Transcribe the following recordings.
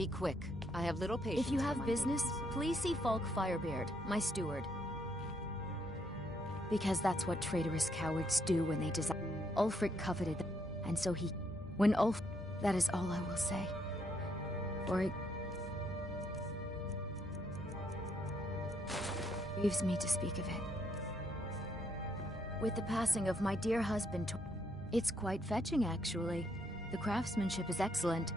Be quick. I have little patience. If you have business, please see Falk Firebeard, my steward. Because that's what traitorous cowards do when they desire. Ulfric coveted them, and so he... When Ulf... That is all I will say. For it... grieves me to speak of it. With the passing of my dear husband... It's quite fetching, actually. The craftsmanship is excellent.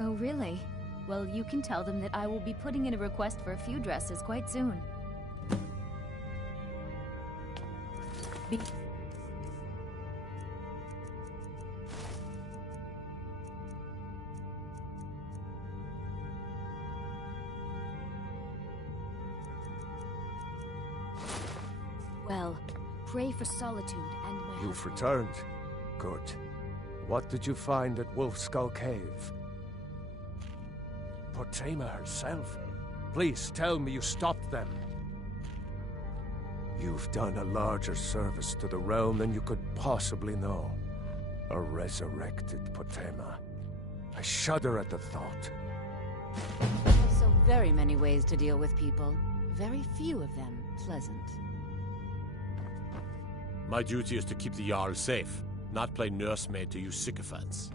Oh, really? Well, you can tell them that I will be putting in a request for a few dresses quite soon. Well, pray for solitude and my You've husband. returned. Good. What did you find at Wolfskull Cave? Potema herself? Please tell me you stopped them. You've done a larger service to the realm than you could possibly know. A resurrected Potema. I shudder at the thought. So very many ways to deal with people. Very few of them pleasant. My duty is to keep the Jarl safe, not play nursemaid to you sycophants.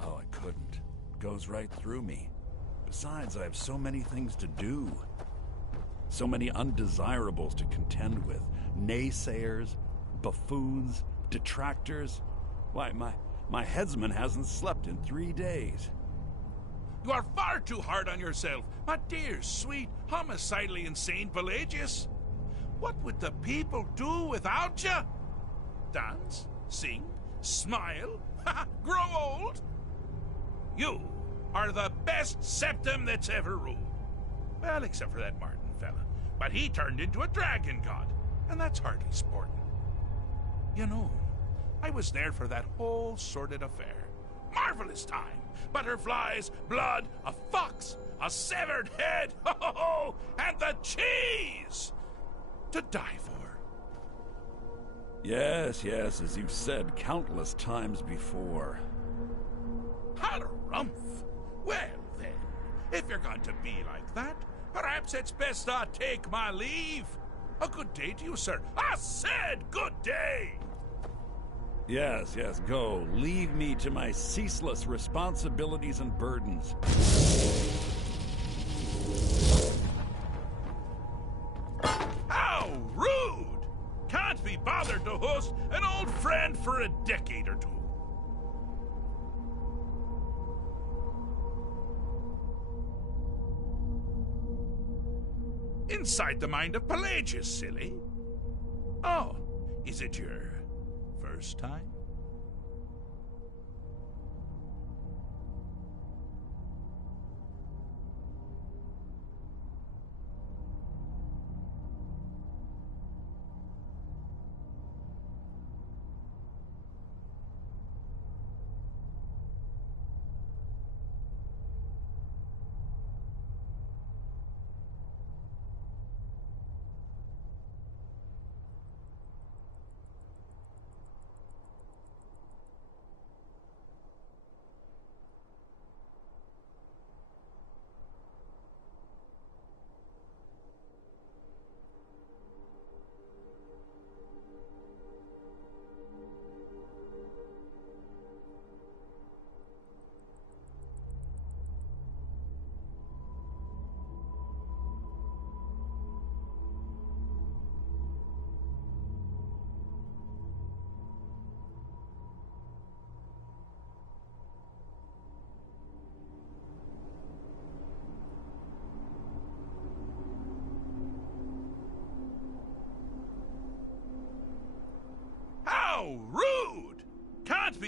Oh, I couldn't. Goes right through me. Besides, I have so many things to do. So many undesirables to contend with. Naysayers, buffoons, detractors. Why, my headsman hasn't slept in 3 days. You are far too hard on yourself, my dear, sweet, homicidally insane Pelagius. What would the people do without you? Dance? Sing? Smile? Grow old? You are the best septum that's ever ruled. Well, except for that Martin fella. But he turned into a dragon god, and that's hardly sporting. You know, I was there for that whole sordid affair. Marvelous time. Butterflies, blood, a fox, a severed head, ho ho ho, and the cheese to die for. Yes, as you've said countless times before. Harumph! Well then, if you're going to be like that, perhaps it's best I take my leave. A good day to you, sir. I said good day! Yes, go. Leave me to my ceaseless responsibilities and burdens. How rude! Can't be bothered to host an old friend for a decade or two. Inside the mind of Pelagius, silly. Oh, is it your first time?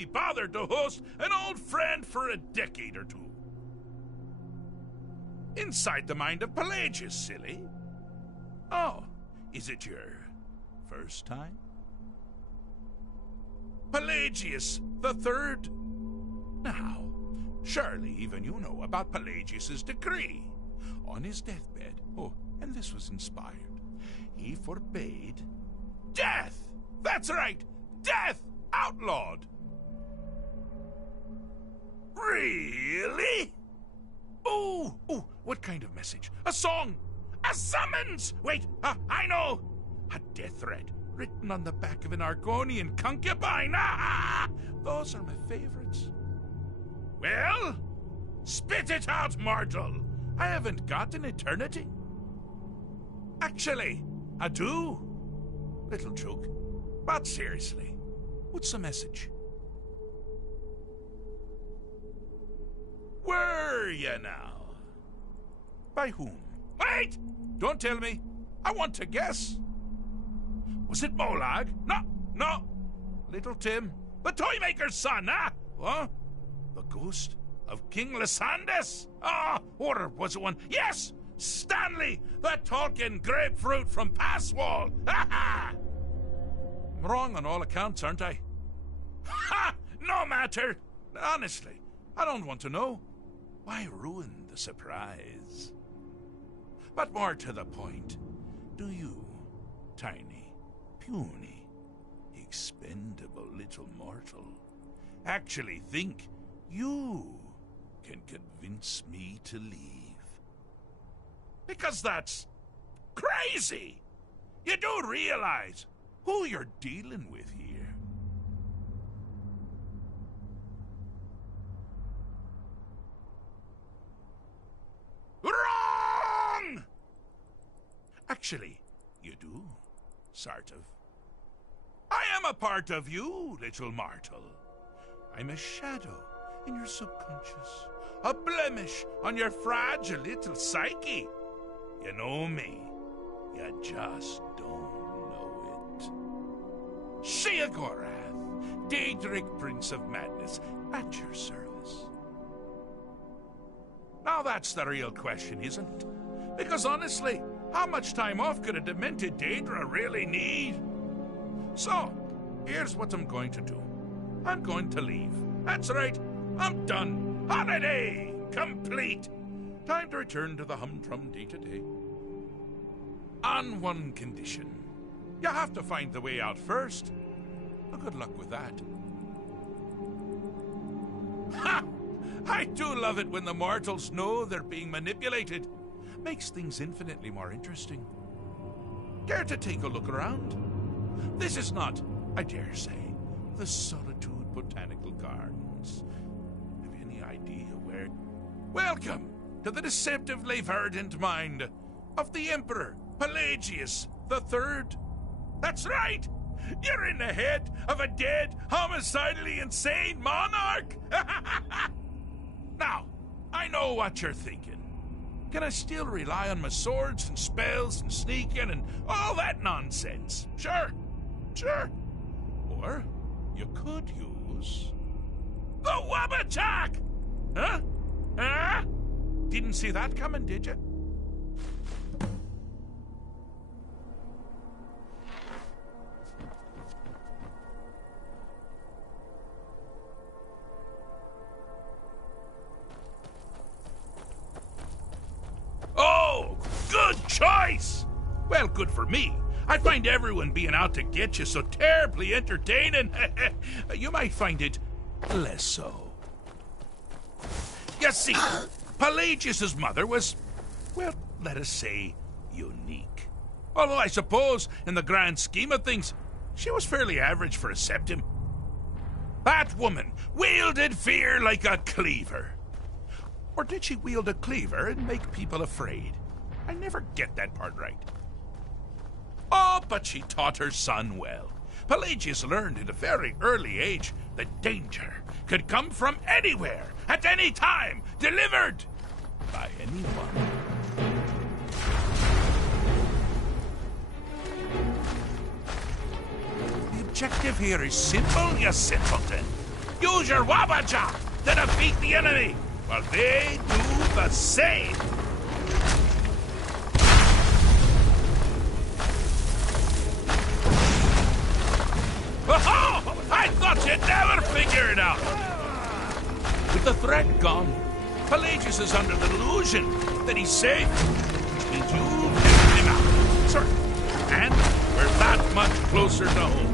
be bothered to host an old friend for a decade or two. Inside the mind of Pelagius, silly. Oh, is it your first time? Pelagius the Third? Now, surely even you know about Pelagius's decree. On his deathbed, oh, and this was inspired, he forbade death! That's right! Death! Outlawed! Really? Ooh, what kind of message? A song? A summons! Wait, I know! A death threat written on the back of an Argonian concubine! Those are my favorites. Well, spit it out, mortal! I haven't got an eternity. Actually, I do. Little joke. But seriously, what's the message? Were you now? By whom? Wait! Don't tell me. I want to guess. Was it Molag? No. Little Tim. The Toymaker's son, huh? What? The ghost of King Lysandas? Or was it one? Yes! Stanley, the talking grapefruit from Passwall! I'm wrong on all accounts, aren't I? Ha! No matter! Honestly, I don't want to know. Why ruin the surprise? But more to the point, do you, tiny, puny, expendable little mortal, actually think you can convince me to leave? Because that's crazy! You do realize who you're dealing with here. Wrong! Actually, you do, sort of. I am a part of you, little mortal. I'm a shadow in your subconscious, a blemish on your fragile little psyche. You know me, you just don't know it. Sheogorath, Daedric Prince of Madness, at your service. Now that's the real question, isn't it? Because honestly, how much time off could a demented Daedra really need? So, here's what I'm going to do. I'm going to leave. That's right, I'm done. Holiday complete. Time to return to the humdrum day-to-day. On one condition. You have to find the way out first. Well, good luck with that. Ha! I do love it when the mortals know they're being manipulated. Makes things infinitely more interesting. Care to take a look around? This is not, I dare say, the Solitude Botanical Gardens. Have you any idea where... Welcome to the deceptively verdant mind of the Emperor Pelagius the Third. That's right! You're in the head of a dead, homicidally insane monarch! Now, I know what you're thinking. Can I still rely on my swords and spells and sneaking and all that nonsense? Sure. Or you could use the Wabbatak! Huh? Didn't see that coming, did you? Oh, good choice! Well, good for me. I find everyone being out to get you so terribly entertaining. You might find it less so. You see, Pelagius's mother was, well, let us say, unique. Although I suppose, in the grand scheme of things, she was fairly average for a septim. That woman wielded fear like a cleaver. Or did she wield a cleaver and make people afraid? I never get that part right. Oh, but she taught her son well. Pelagius learned at a very early age that danger could come from anywhere, at any time, delivered by anyone. The objective here is simple, you simpleton. Use your wabaja to defeat the enemy, while they do the same. Oh, I thought you'd never figure it out. With the threat gone, Pelagius is under the delusion that he's safe, which means you take him out. Sir, and we're that much closer to home.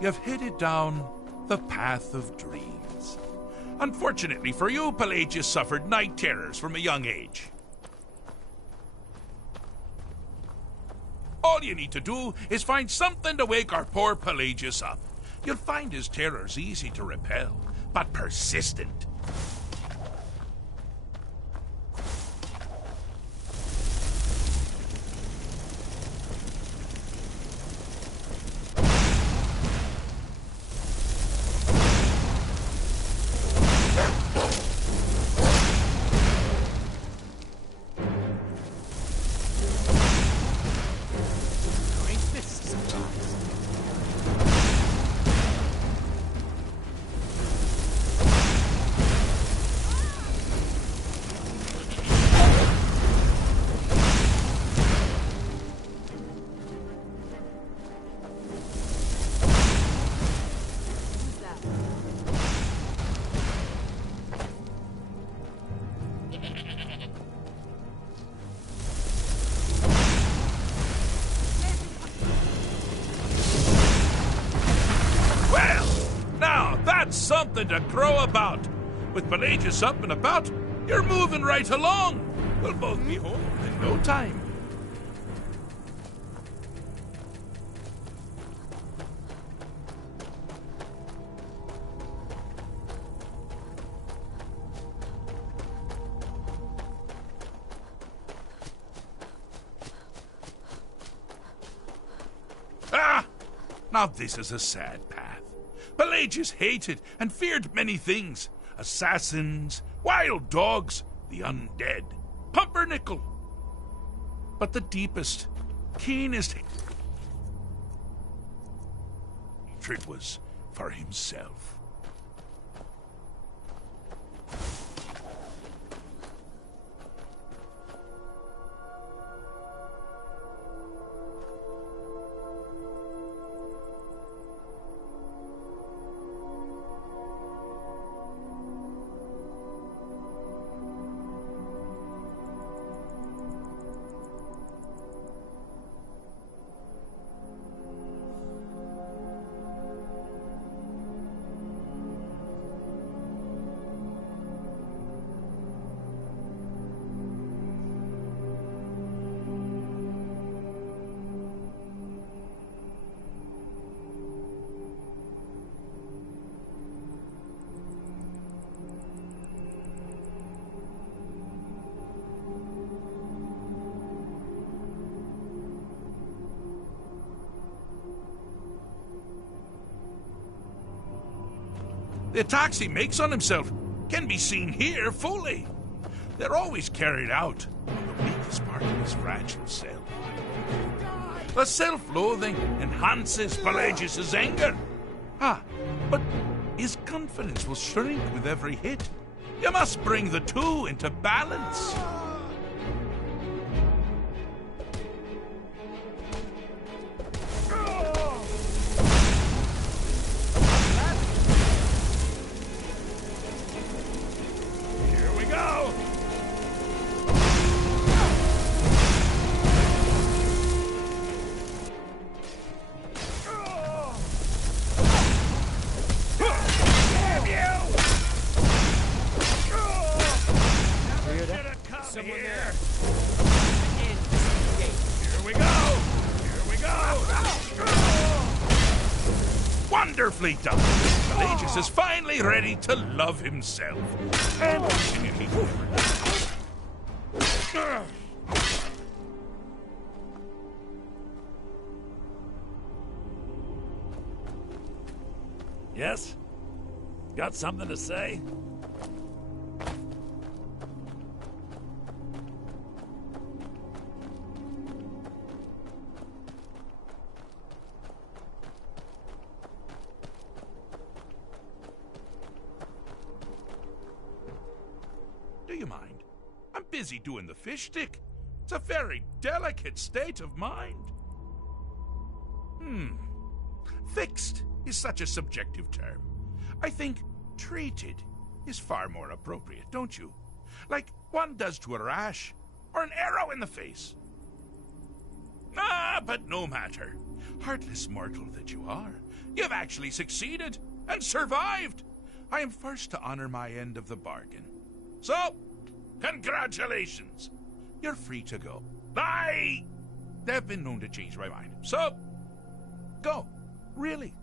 You've headed down the path of dreams. Unfortunately for you, Pelagius suffered night terrors from a young age. All you need to do is find something to wake our poor Pelagius up. You'll find his terrors easy to repel, but persistent. Something to crow about. With Pelagius up and about, you're moving right along. We'll both be home in no time. Ah! Now this is a sad path. Pelagius hated and feared many things. Assassins, wild dogs, the undead, pumpernickel. But the deepest, keenest hatred was for himself. The attacks he makes on himself can be seen here fully. They're always carried out on the weakest part of his fragile self. The self-loathing enhances Pelagius' anger. But his confidence will shrink with every hit. You must bring the two into balance. Wonderfully done. Pelagius is finally ready to love himself. And continually Yes? Got something to say? Do you mind? I'm busy doing the fish stick. It's a very delicate state of mind. Fixed is such a subjective term. I think treated is far more appropriate, don't you? Like one does to a rash or an arrow in the face. But no matter. Heartless mortal that you are, you've actually succeeded and survived. I am first to honor my end of the bargain. So, congratulations. You're free to go. They've been known to change my mind. So, go. Really.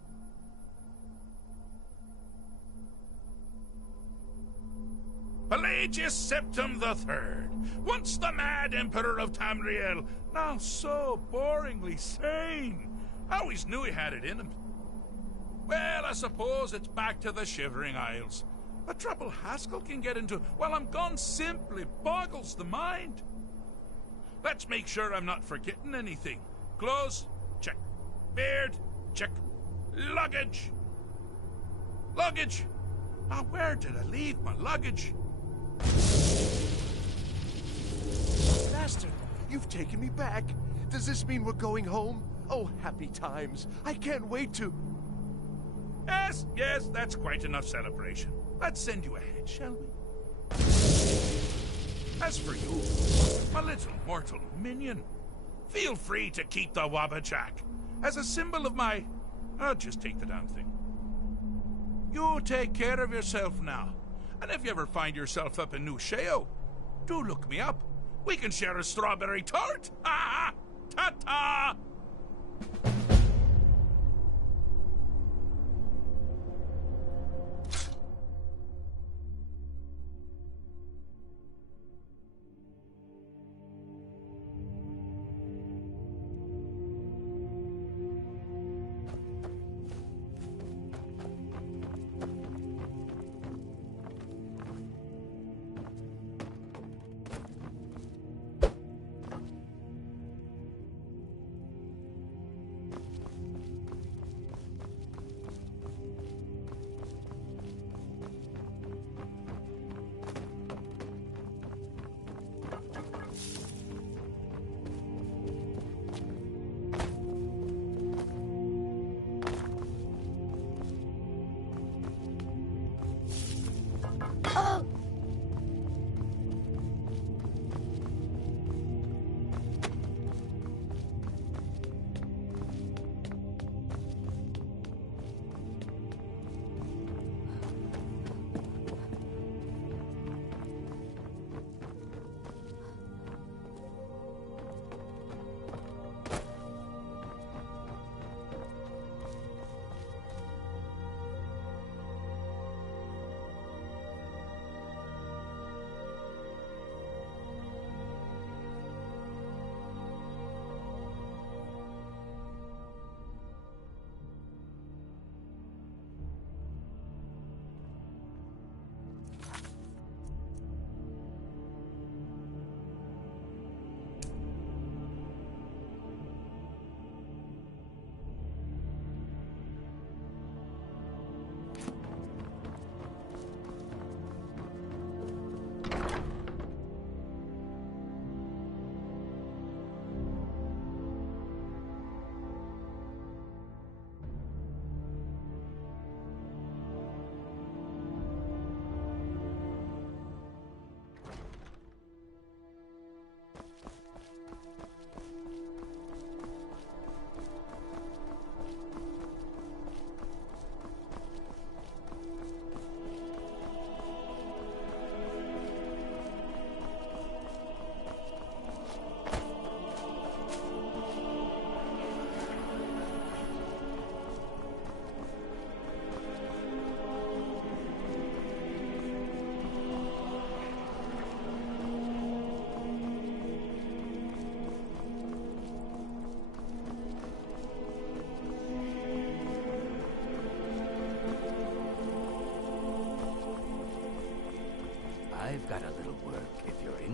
Pelagius Septim III, once the mad Emperor of Tamriel, now so boringly sane. I always knew he had it in him. Well, I suppose it's back to the Shivering Isles. The trouble Haskell can get into while I'm gone simply boggles the mind. Let's make sure I'm not forgetting anything. Clothes, check. Beard, check. Luggage. Luggage. Now, where did I leave my luggage? Master, you've taken me back. Does this mean we're going home? Oh, happy times. I can't wait to... Yes, that's quite enough celebration. Let's send you ahead, shall we? As for you, my little mortal minion, feel free to keep the Wabbajack as a symbol of my... I'll just take the damn thing. You take care of yourself now. And if you ever find yourself up in New Sheo, do look me up. We can share a strawberry tart. Ah, ta-ta!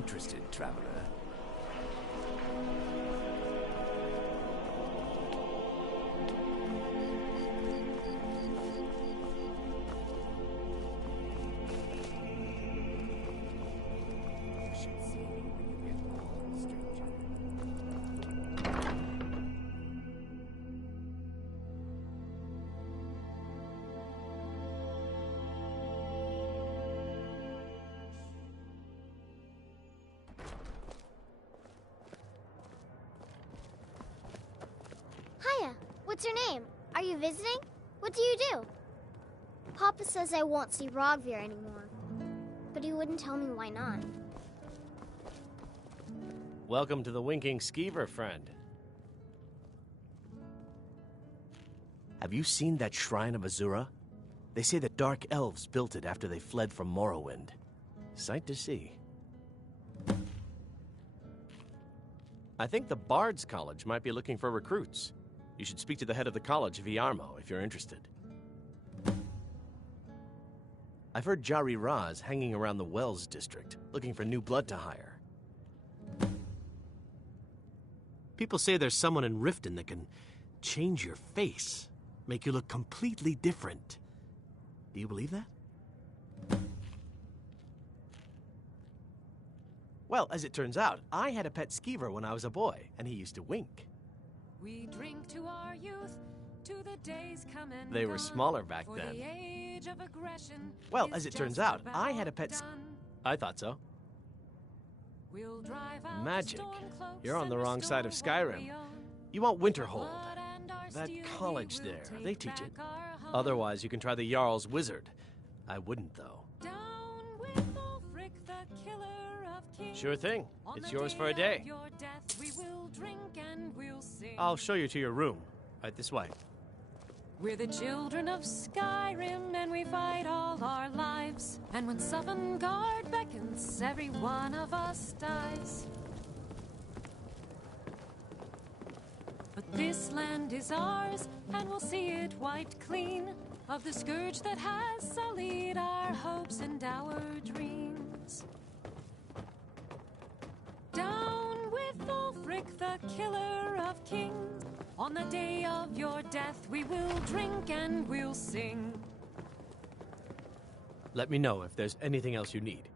interested, traveler? Hiya, what's your name? Are you visiting? What do you do? Papa says I won't see Rogvir anymore, but he wouldn't tell me why not. Welcome to the Winking Skeever, friend. Have you seen that Shrine of Azura? They say the Dark Elves built it after they fled from Morrowind. Sight to see. I think the Bard's College might be looking for recruits. You should speak to the head of the college, Viarmo, if you're interested. I've heard Jari Ra's hanging around the Wells district, looking for new blood to hire. People say there's someone in Riften that can change your face, make you look completely different. Do you believe that? Well, as it turns out, I had a pet skeever when I was a boy, and he used to wink. We drink to our youth, to the days come and They were gone, smaller back for then. The age of aggression Well, is as it turns just out, about I had a pet done. I thought so. We'll drive out Magic. storm cloaks You're on the and wrong side of restore what Skyrim. we own. You want Winterhold. Blood and our That steel college we will there, take they teach it. back our home. Otherwise, you can try the Jarl's Wizard. I wouldn't, though. Down with Ulfric, the killer of kings. Sure thing. On It's the yours day for a of day. your death, we will drink and we'll sing. I'll show you to your room. Right this way. We're the children of Skyrim, and we fight all our lives. And when Sovngarde beckons, every one of us dies. But this land is ours, and we'll see it wiped clean of the scourge that has sullied our hopes and our dreams. Down with Ulfric, the killer of kings. On the day of your death, we will drink and we'll sing. Let me know if there's anything else you need.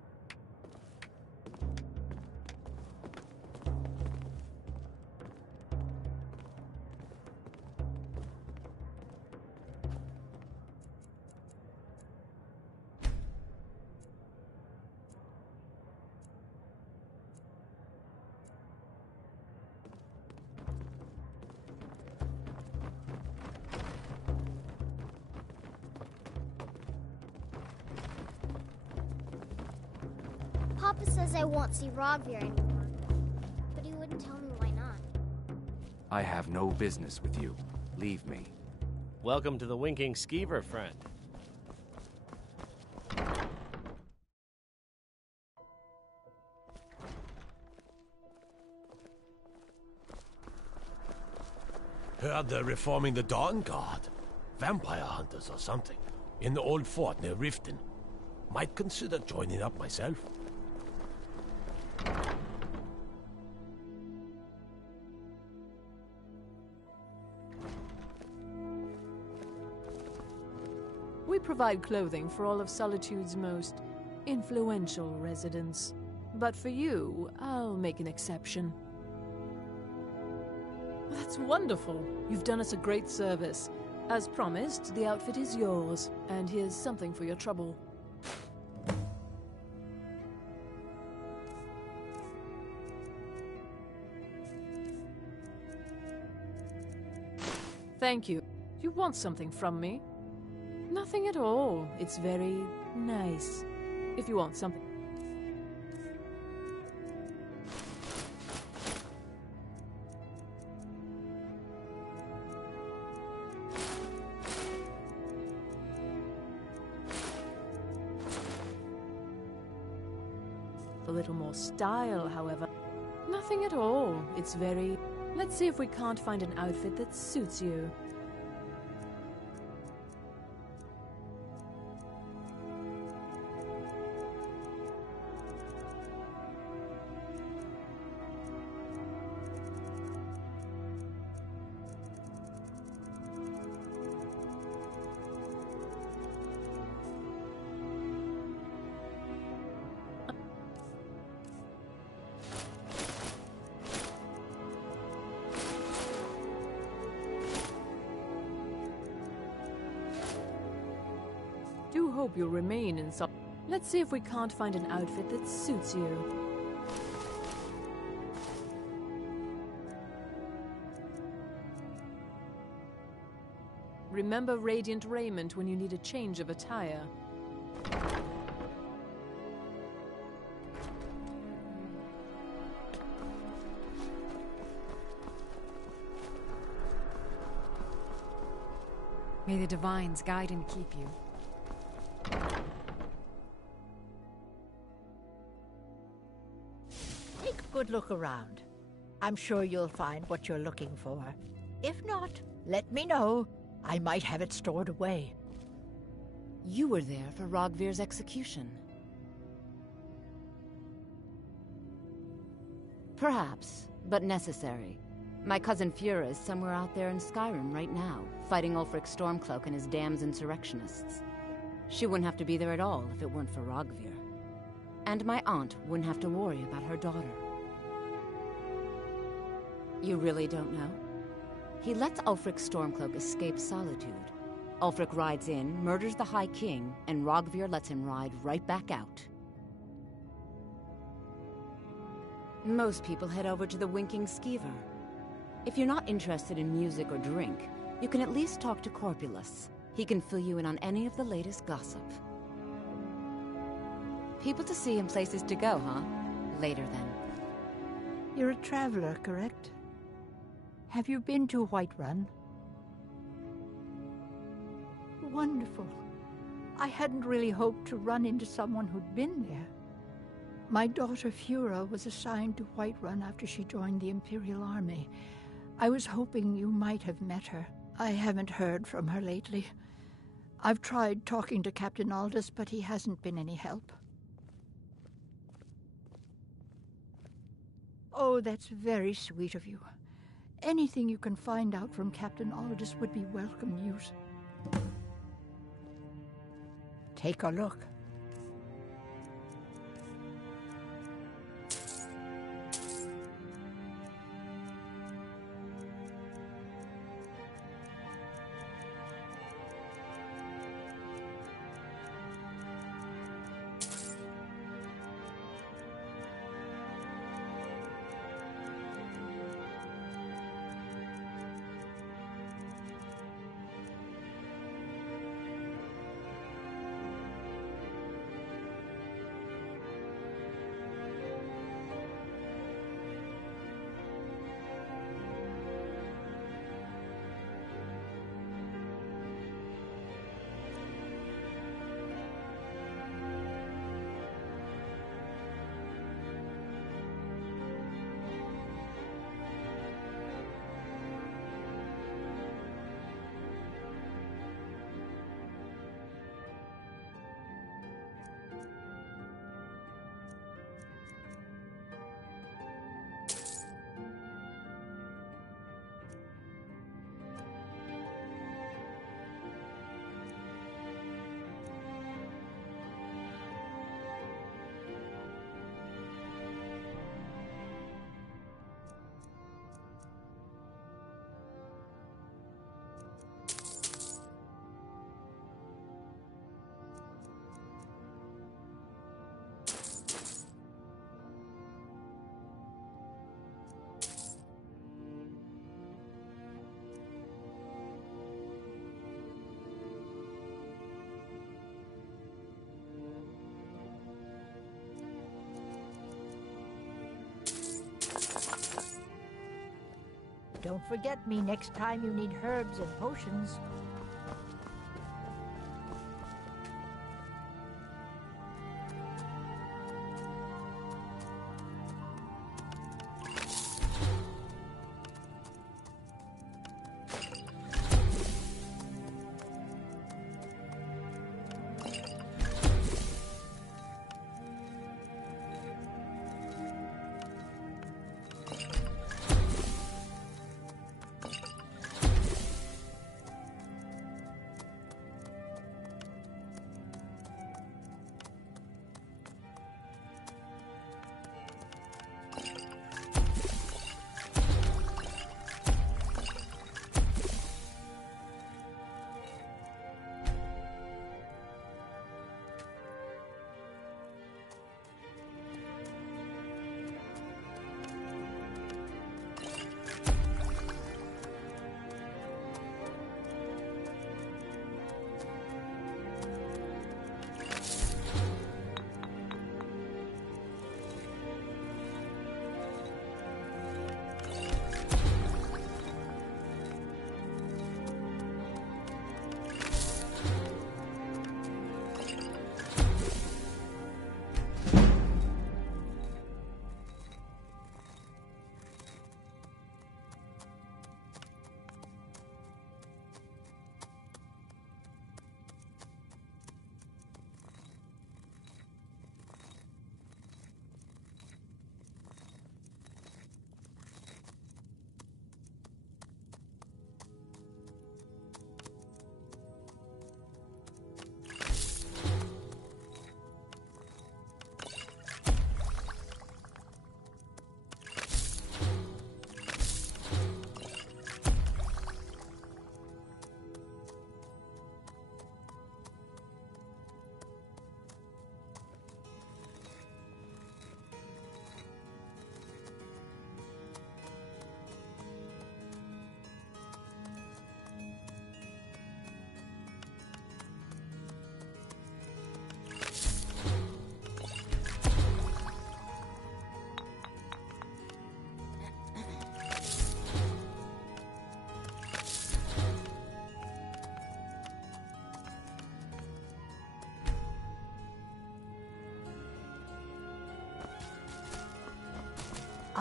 Papa says I won't see Rogvir anymore, but he wouldn't tell me why not. I have no business with you. Leave me. Welcome to the Winking Skeever, friend. Heard they're reforming the Dawn Guard. Vampire hunters or something. In the old fort near Riften. Might consider joining up myself. We provide clothing for all of Solitude's most influential residents. But for you, I'll make an exception. That's wonderful. You've done us a great service. As promised, the outfit is yours, and here's something for your trouble. Thank you. You want something from me? Nothing at all. It's very nice. If you want something. A little more style, however. Nothing at all. It's very... Let's see if we can't find an outfit that suits you. hope you'll remain in some... Let's see if we can't find an outfit that suits you. Remember radiant raiment when you need a change of attire. May the divines guide and keep you. Take a good look around. I'm sure you'll find what you're looking for. If not, let me know. I might have it stored away. You were there for Rogvir's execution. Perhaps, but necessary. My cousin Fura is somewhere out there in Skyrim right now, fighting Ulfric Stormcloak and his damned insurrectionists. She wouldn't have to be there at all if it weren't for Rogvir. And my aunt wouldn't have to worry about her daughter. You really don't know? He lets Ulfric Stormcloak escape solitude. Ulfric rides in, murders the High King, and Rogvir lets him ride right back out. Most people head over to the Winking Skeever. If you're not interested in music or drink, you can at least talk to Corpulus. He can fill you in on any of the latest gossip. People to see and places to go, huh? Later then. You're a traveler, correct? Have you been to Whiterun? Wonderful. I hadn't really hoped to run into someone who'd been there. My daughter Fura was assigned to Whiterun after she joined the Imperial Army. I was hoping you might have met her. I haven't heard from her lately. I've tried talking to Captain Aldous, but he hasn't been any help. Oh, that's very sweet of you. Anything you can find out from Captain Aldous would be welcome news. Take a look. Don't forget me next time you need herbs and potions.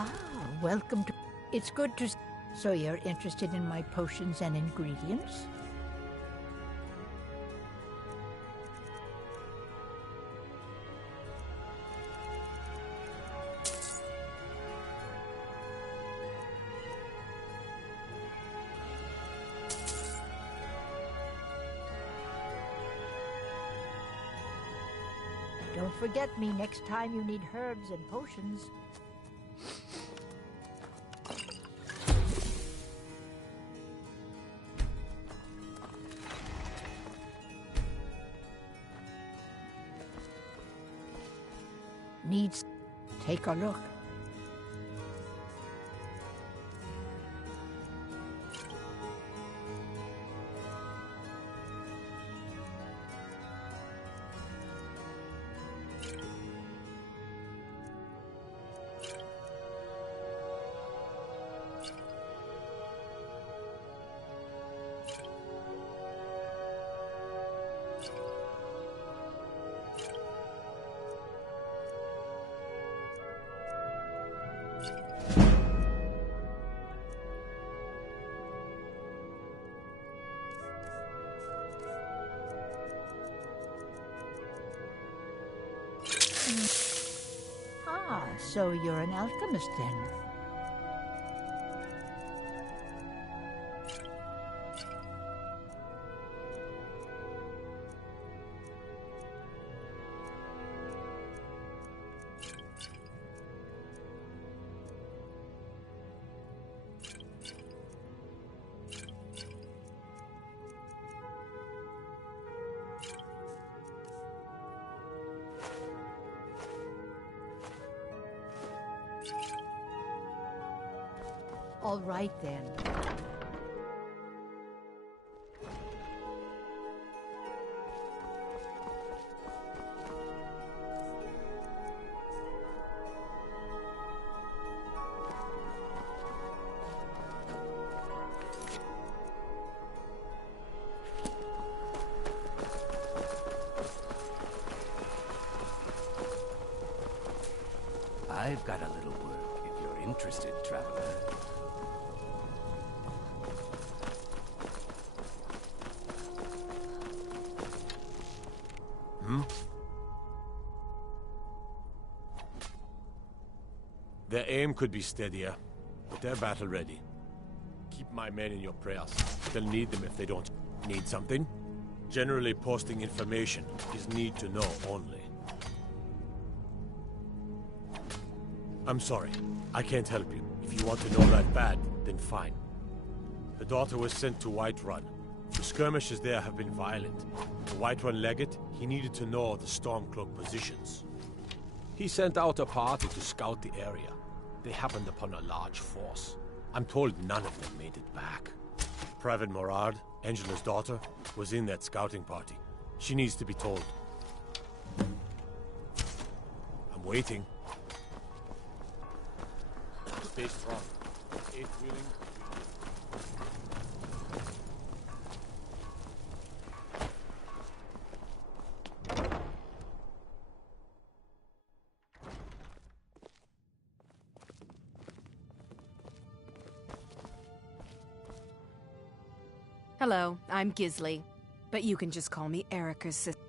Ah, welcome to... It's good to... So you're interested in my potions and ingredients? Don't forget me next time you need herbs and potions. Needs... Take a look. Ah, so you're an alchemist then. All right, then. I've got a little work if you're interested, traveler. Their aim could be steadier, but they're battle ready. Keep my men in your prayers. They'll need them if they don't need something. Generally, posting information is need to know only. I'm sorry, I can't help you. If you want to know that bad, then fine. The daughter was sent to Whiterun. The skirmishes there have been violent. The Whiterun legate, he needed to know the Stormcloak positions. He sent out a party to scout the area. They happened upon a large force. I'm told none of them made it back. Private Morard, Angela's daughter, was in that scouting party. She needs to be told. I'm waiting. Stay strong. Eight willing. Hello, I'm Gisli, but you can just call me Erica's sister.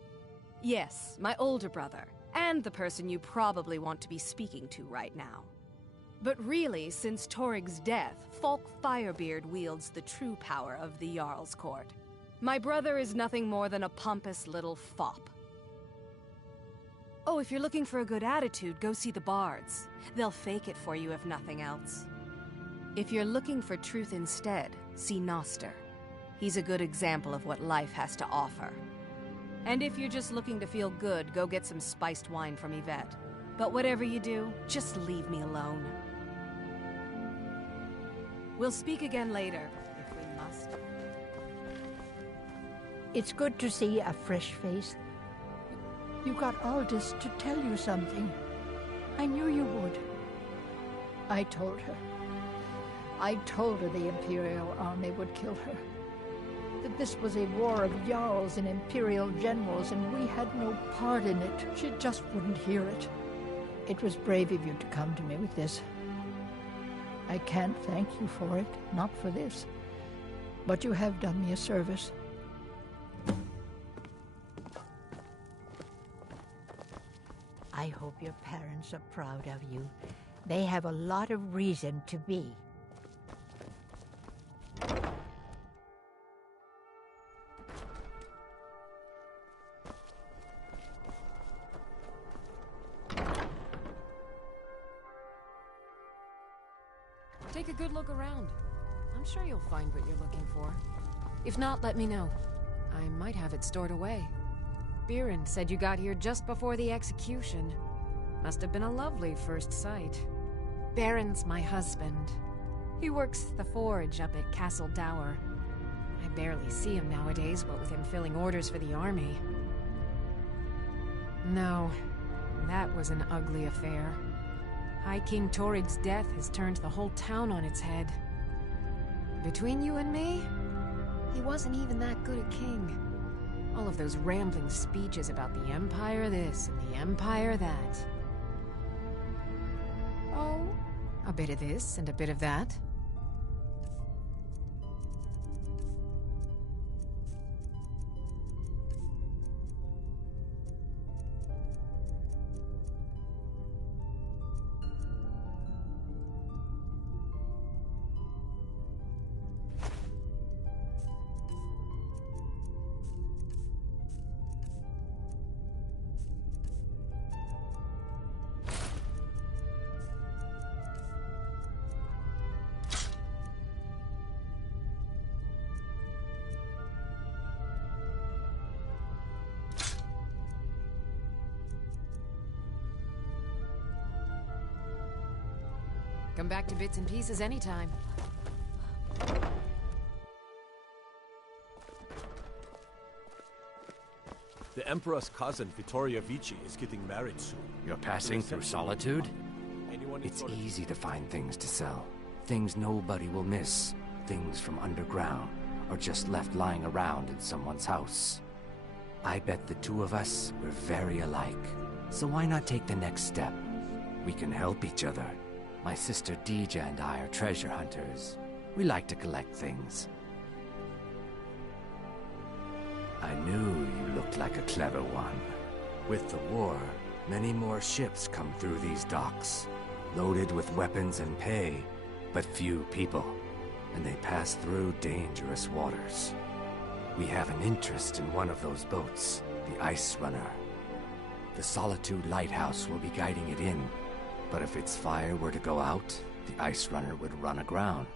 Yes, my older brother, and the person you probably want to be speaking to right now. But really, since Torig's death, Falk Firebeard wields the true power of the Jarl's Court. My brother is nothing more than a pompous little fop. Oh, if you're looking for a good attitude, go see the bards. They'll fake it for you if nothing else. If you're looking for truth instead, see Noster. He's a good example of what life has to offer. And if you're just looking to feel good, go get some spiced wine from Yvette. But whatever you do, just leave me alone. We'll speak again later, if we must. It's good to see a fresh face. You got Aldous to tell you something. I knew you would. I told her. I told her the Imperial Army would kill her. That this was a war of Jarls and Imperial generals, and we had no part in it. She just wouldn't hear it. It was brave of you to come to me with this. I can't thank you for it, not for this. But you have done me a service. I hope your parents are proud of you. They have a lot of reason to be. Take a good look around. I'm sure you'll find what you're looking for. If not, let me know. I might have it stored away. Biren said you got here just before the execution. Must have been a lovely first sight. Baron's my husband. He works the forge up at Castle Dower. I barely see him nowadays, what with him filling orders for the army. No, that was an ugly affair. High King Torig's death has turned the whole town on its head. Between you and me, he wasn't even that good a king. All of those rambling speeches about the Empire this and the Empire that. Oh, a bit of this and a bit of that. Come back to bits and pieces anytime. The Emperor's cousin, Vittoria Vici, is getting married soon. You're passing through Solitude? It's easy to find things to sell. Things nobody will miss. Things from underground, or just left lying around in someone's house. I bet the two of us were very alike. So why not take the next step? We can help each other. My sister Dija and I are treasure hunters. We like to collect things. I knew you looked like a clever one. With the war, many more ships come through these docks, loaded with weapons and pay, but few people, and they pass through dangerous waters. We have an interest in one of those boats, the Ice Runner. The Solitude Lighthouse will be guiding it in, but if its fire were to go out, the Ice Runner would run aground.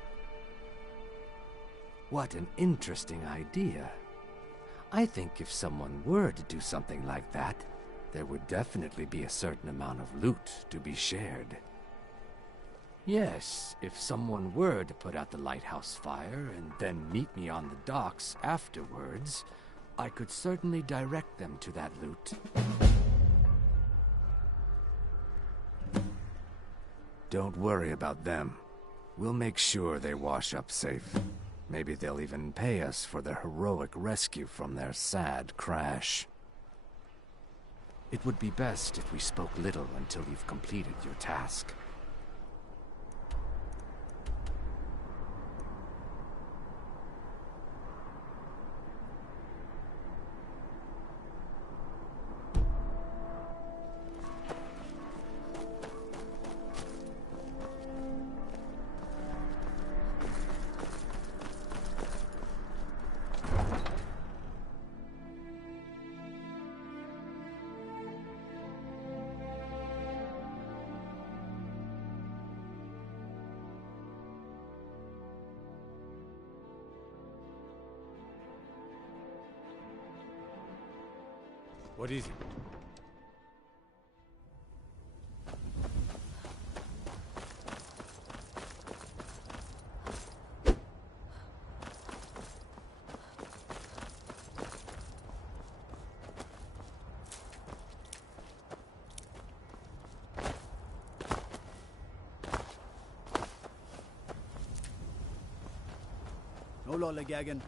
What an interesting idea. I think if someone were to do something like that, there would definitely be a certain amount of loot to be shared. Yes, if someone were to put out the lighthouse fire and then meet me on the docks afterwards, I could certainly direct them to that loot. Don't worry about them. We'll make sure they wash up safe. Maybe they'll even pay us for their heroic rescue from their sad crash. It would be best if we spoke little until you've completed your task. What is it? No Gagan.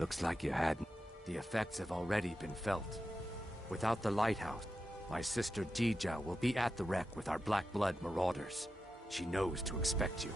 Looks like you hadn't. The effects have already been felt. Without the lighthouse, my sister Dija will be at the wreck with our Black Blood marauders. She knows to expect you.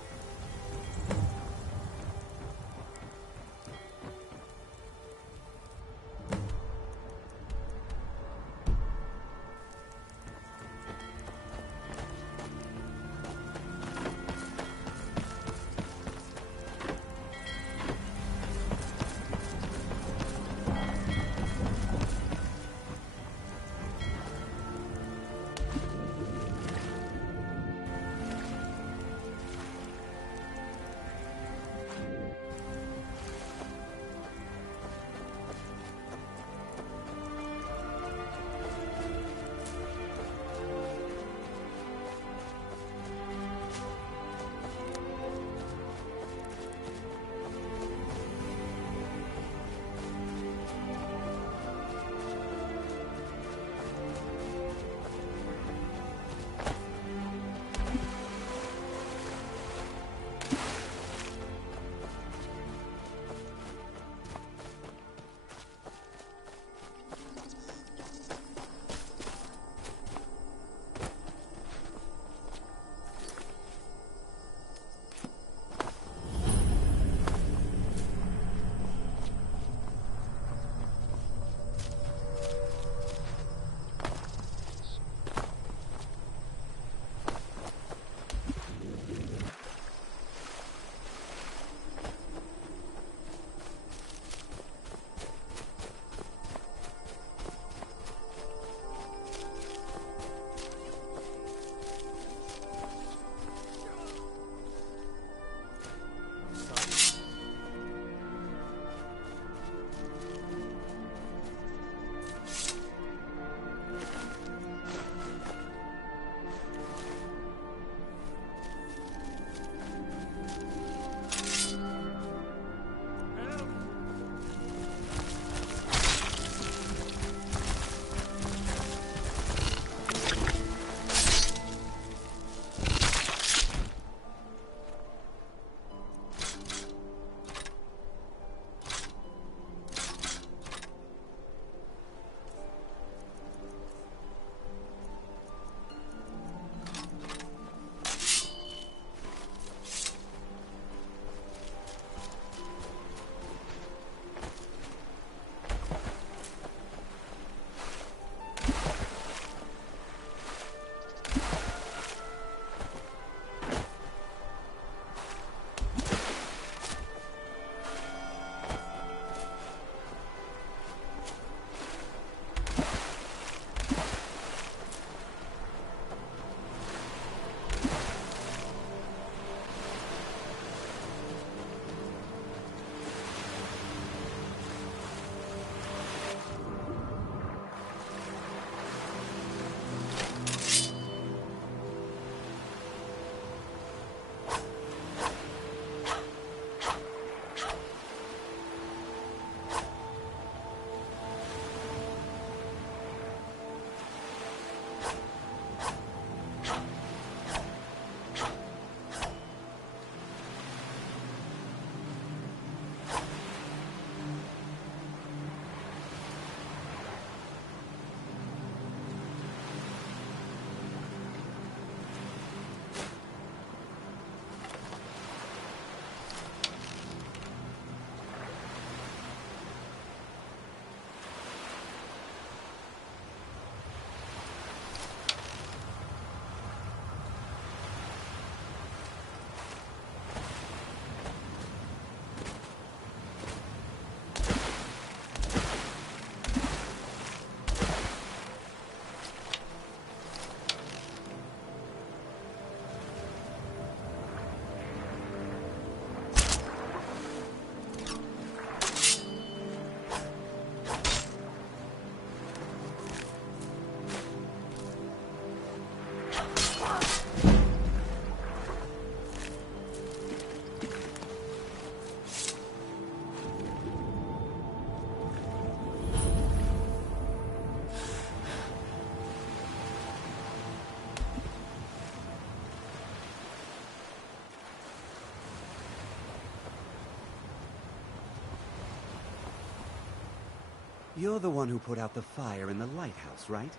You're the one who put out the fire in the lighthouse, right?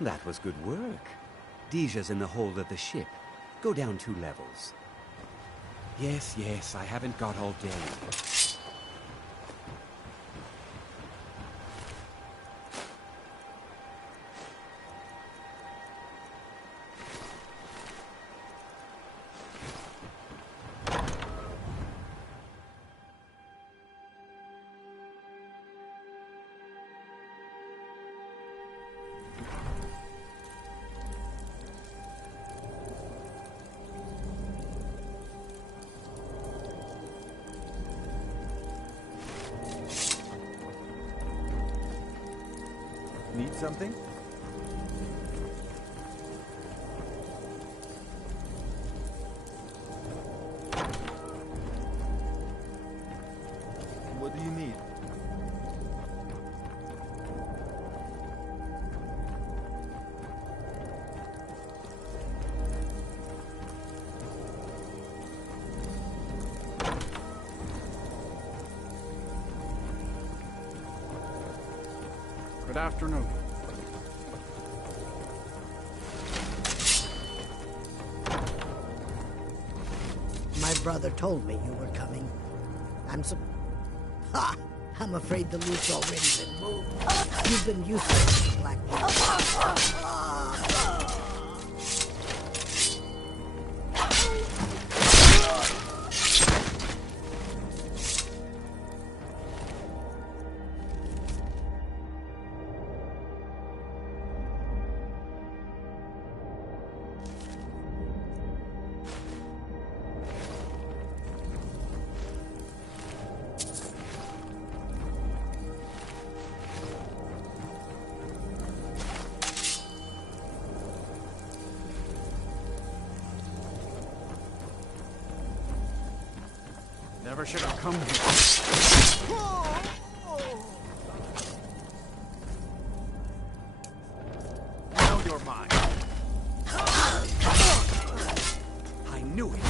That was good work. Deja's in the hold of the ship. Go down 2 levels. Yes, yes, I haven't got all day. Need something? What do you need? Good afternoon. My brother told me you were coming. Ha! I'm afraid the loot's already been moved. You've been useless, Black People. Never should have come here. Now you're mine. I knew it.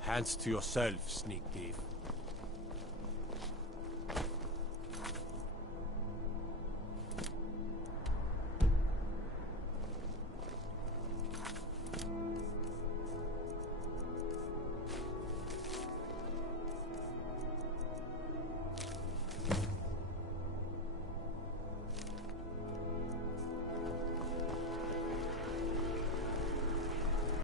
Hands to yourself, sneak thief.